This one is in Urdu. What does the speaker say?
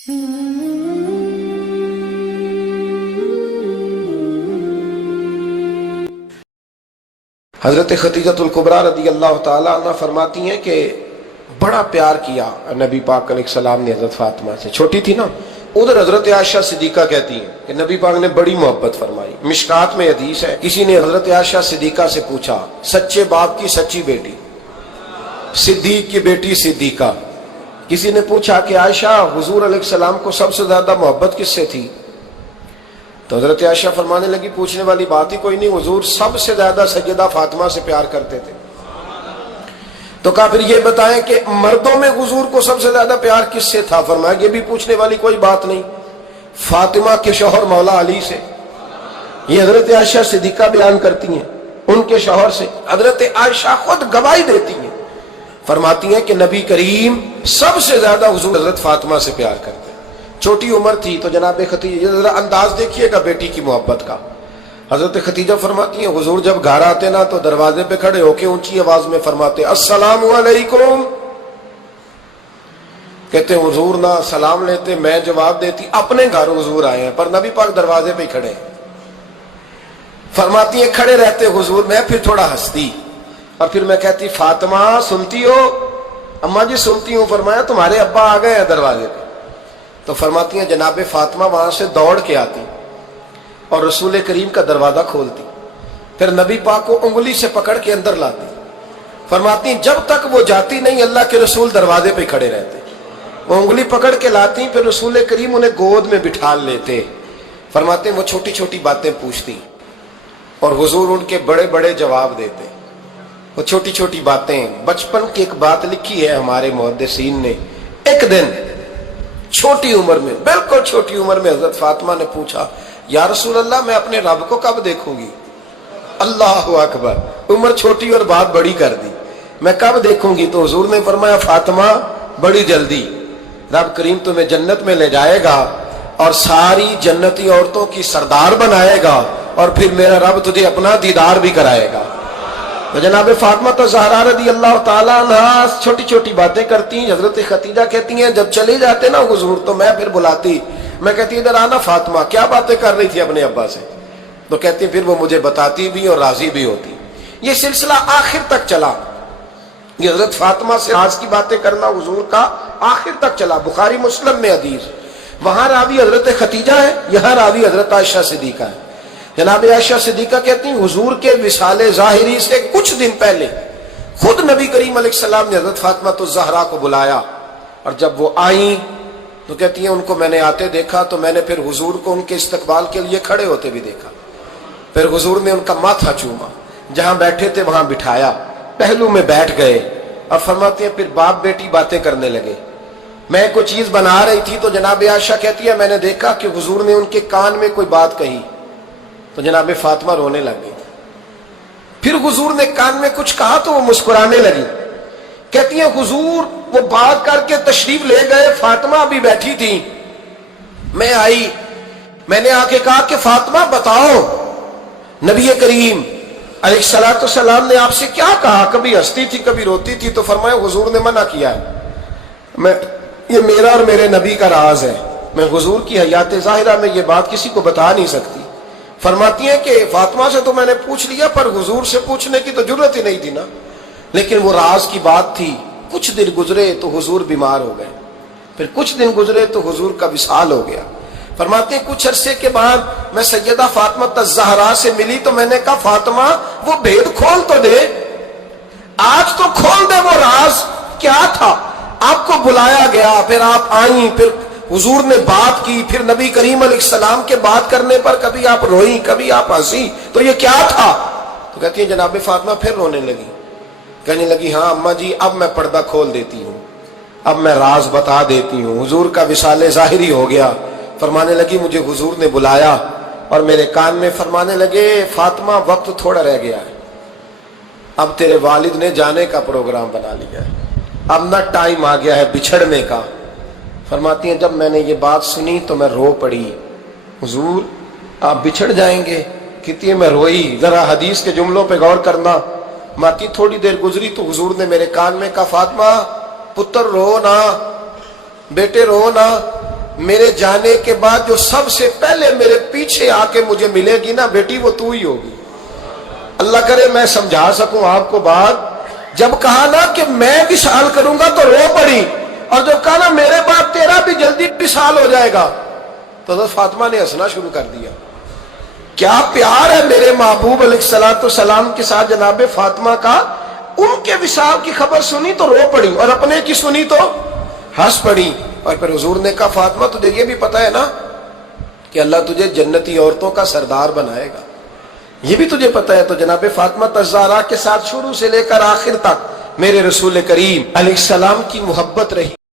حضرت خدیجۃ الکبریٰ رضی اللہ تعالیٰ عنہ فرماتی ہیں کہ بڑا پیار کیا نبی پاک علیہ السلام نے حضرت فاطمہ سے، چھوٹی تھی نا۔ ادھر حضرت عائشہ صدیقہ کہتی ہیں کہ نبی پاک نے بڑی محبت فرمائی۔ مشکات میں حدیث ہے، کسی نے حضرت عائشہ صدیقہ سے پوچھا، سچے باپ کی سچی بیٹی، صدیق کی بیٹی صدیقہ، کسی نے پوچھا کہ عائشہ حضور علیہ السلام کو سب سے زیادہ محبت کس سے تھی؟ تو حضرت عائشہ فرمانے لگی پوچھنے والی بات ہی کوئی نہیں، حضور سب سے زیادہ سیدہ فاطمہ سے پیار کرتے تھے۔ تو کہا پھر یہ بتائیں کہ مردوں میں حضور کو سب سے زیادہ پیار کس سے تھا؟ فرمایا یہ بھی پوچھنے والی کوئی بات نہیں، فاطمہ کے شوہر مولا علی سے۔ یہ حضرت عائشہ صدیقہ بیان کرتی ہیں ان کے شوہر سے، حضرت عائشہ خود گواہی دیتی ہیں، فرماتی ہیں کہ نبی کریم سب سے زیادہ حضور حضرت فاطمہ سے پیار کرتے ہیں۔ چھوٹی عمر تھی تو جناب خدیجہ، ذرا انداز دیکھیے گا بیٹی کی محبت کا۔ حضرت خدیجہ فرماتی ہیں حضور جب گھر آتے نا تو دروازے پہ کھڑے ہو کے اونچی آواز میں فرماتے السلام علیکم، کہتے حضور نہ سلام لیتے، میں جواب دیتی اپنے گھر حضور آئے ہیں، پر نبی پاک دروازے پہ ہی کھڑے ہیں۔ فرماتی ہیں کھڑے رہتے حضور، میں پھر تھوڑا ہنستی اور پھر میں کہتی فاطمہ سنتی ہو؟ اماں جی سنتی ہوں۔ فرمایا تمہارے ابا آ گئے ہیں دروازے پہ۔ تو فرماتی ہیں جناب فاطمہ وہاں سے دوڑ کے آتی اور رسول کریم کا دروازہ کھولتی، پھر نبی پاک کو انگلی سے پکڑ کے اندر لاتی۔ فرماتی جب تک وہ جاتی نہیں اللہ کے رسول دروازے پہ کھڑے رہتے، وہ انگلی پکڑ کے لاتی، پھر رسول کریم انہیں گود میں بٹھا لیتے۔ فرماتے وہ چھوٹی چھوٹی باتیں پوچھتی اور حضور ان کے بڑے بڑے جواب دیتے۔ وہ چھوٹی چھوٹی باتیں، بچپن کی ایک بات لکھی ہے ہمارے محدثین نے، ایک دن چھوٹی عمر میں، بالکل چھوٹی عمر میں حضرت فاطمہ نے پوچھا یا رسول اللہ میں اپنے رب کو کب دیکھوں گی؟ اللہ اکبر، عمر چھوٹی اور بات بڑی کر دی، میں کب دیکھوں گی؟ تو حضور نے فرمایا فاطمہ بڑی جلدی، رب کریم تمہیں جنت میں لے جائے گا اور ساری جنتی عورتوں کی سردار بنائے گا اور پھر میرا رب تجھے اپنا دیدار بھی کرائے گا۔ تو جناب فاطمہ تو زہرا رضی اللہ تعالیٰ عنہ چھوٹی چھوٹی باتیں کرتی ہیں۔ حضرت خدیجہ کہتی ہیں جب چلے جاتے نا حضور تو میں پھر بلاتی، میں کہتی ادھر آنا فاطمہ، کیا باتیں کر رہی تھی اپنے ابا سے؟ تو کہتی پھر وہ مجھے بتاتی بھی اور راضی بھی ہوتی۔ یہ سلسلہ آخر تک چلا، یہ حضرت فاطمہ سے راز کی باتیں کرنا حضور کا آخر تک چلا۔ بخاری مسلم میں حدیث، وہاں راوی حضرت خدیجہ ہے، یہاں راوی حضرت عائشہ صدیقہ ہے۔ جناب عائشہ صدیقہ کہتی ہیں حضور کے وصال ظاہری سے کچھ دن پہلے خود نبی کریم علیہ السلام نے حضرت فاطمہ الزہرا کو بلایا، اور جب وہ آئیں تو کہتی ہیں ان کو میں نے آتے دیکھا تو میں نے پھر حضور کو ان کے استقبال کے لیے کھڑے ہوتے بھی دیکھا، پھر حضور نے ان کا ماتھا چوما، جہاں بیٹھے تھے وہاں بٹھایا، پہلو میں بیٹھ گئے، اور فرماتے ہیں پھر باپ بیٹی باتیں کرنے لگے۔ میں کوئی چیز بنا رہی تھی تو جناب عائشہ کہتی ہے میں نے دیکھا کہ حضور نے ان کے کان میں کوئی بات کہی تو جناب فاطمہ رونے لگ گئی، پھر حضور نے کان میں کچھ کہا تو وہ مسکرانے لگی۔ کہتی ہیں حضور وہ بات کر کے تشریف لے گئے، فاطمہ ابھی بیٹھی تھی، میں آئی، میں نے آ کے کہا کہ فاطمہ بتاؤ نبی کریم علیہ السلام نے آپ سے کیا کہا؟ کبھی ہنستی تھی کبھی روتی تھی، تو فرمایا حضور نے منع کیا ہے، یہ میرا اور میرے نبی کا راز ہے، میں حضور کی حیات ظاہرہ میں یہ بات کسی کو بتا نہیں سکتی۔ فرماتی ہیں کہ فاطمہ سے تو میں نے پوچھ لیا پر حضور سے پوچھنے کی تو ضرورت ہی نہیں تھی نا، لیکن وہ راز کی بات تھی۔ کچھ دن گزرے تو حضور بیمار ہو گئے، پھر کچھ دن گزرے تو حضور کا وصال ہو گیا۔ فرماتے ہیں کچھ عرصے کے بعد میں سیدہ فاطمہ الزہرا سے ملی تو میں نے کہا فاطمہ وہ بھید کھول تو دے، آج تو کھول دے وہ راز کیا تھا۔ آپ کو بلایا گیا، پھر آپ آئیں، پھر حضور نے بات کی، پھر نبی کریم علیہ السلام کے بات کرنے پر کبھی آپ روئیں کبھی آپ ہنسی، تو یہ کیا تھا؟ تو کہتی ہیں جناب فاطمہ پھر رونے لگی، کہنے لگی ہاں اماں جی اب میں پردہ کھول دیتی ہوں، اب میں راز بتا دیتی ہوں، حضور کا وصال ظاہری ہو گیا۔ فرمانے لگی مجھے حضور نے بلایا اور میرے کان میں فرمانے لگے فاطمہ وقت تھوڑا رہ گیا ہے، اب تیرے والد نے جانے کا پروگرام بنا لیا ہے، اب نہ ٹائم آ گیا ہے بچھڑنے کا۔ فرماتی ہیں جب میں نے یہ بات سنی تو میں رو پڑی، حضور آپ بچھڑ جائیں گے؟ کہتی ہے میں روئی۔ ذرا حدیث کے جملوں پہ غور کرنا، ماتی تھوڑی دیر گزری تو حضور نے میرے کان میں کہا فاطمہ پتر رو نا، بیٹے رو نا، میرے جانے کے بعد جو سب سے پہلے میرے پیچھے آ کے مجھے ملے گی نا بیٹی، وہ تو ہی ہوگی۔ اللہ کرے میں سمجھا سکوں آپ کو بات۔ جب کہا نا کہ میں وصال کروں گا تو رو پڑی، اور جب کہا نا میرے بعد تیرا بھی جلدی وصال ہو جائے گا، تو حضرت فاطمہ نے ہنسنا شروع کر دیا۔ کیا پیار ہے میرے محبوب علیہ الصلوۃ والسلام کے ساتھ جناب فاطمہ کا۔ ان کے وصال کی خبر سنی تو رو پڑی، اور اپنے کی سنی تو ہنس پڑی۔ اور پھر حضور نے کہا فاطمہ تجھے یہ بھی پتا ہے نا کہ اللہ تجھے جنتی عورتوں کا سردار بنائے گا، یہ بھی تجھے پتا ہے۔ تو جناب فاطمہ الزہرا کے ساتھ شروع سے لے کر آخر تک میرے رسول کریم علیہ السلام کی محبت رہی۔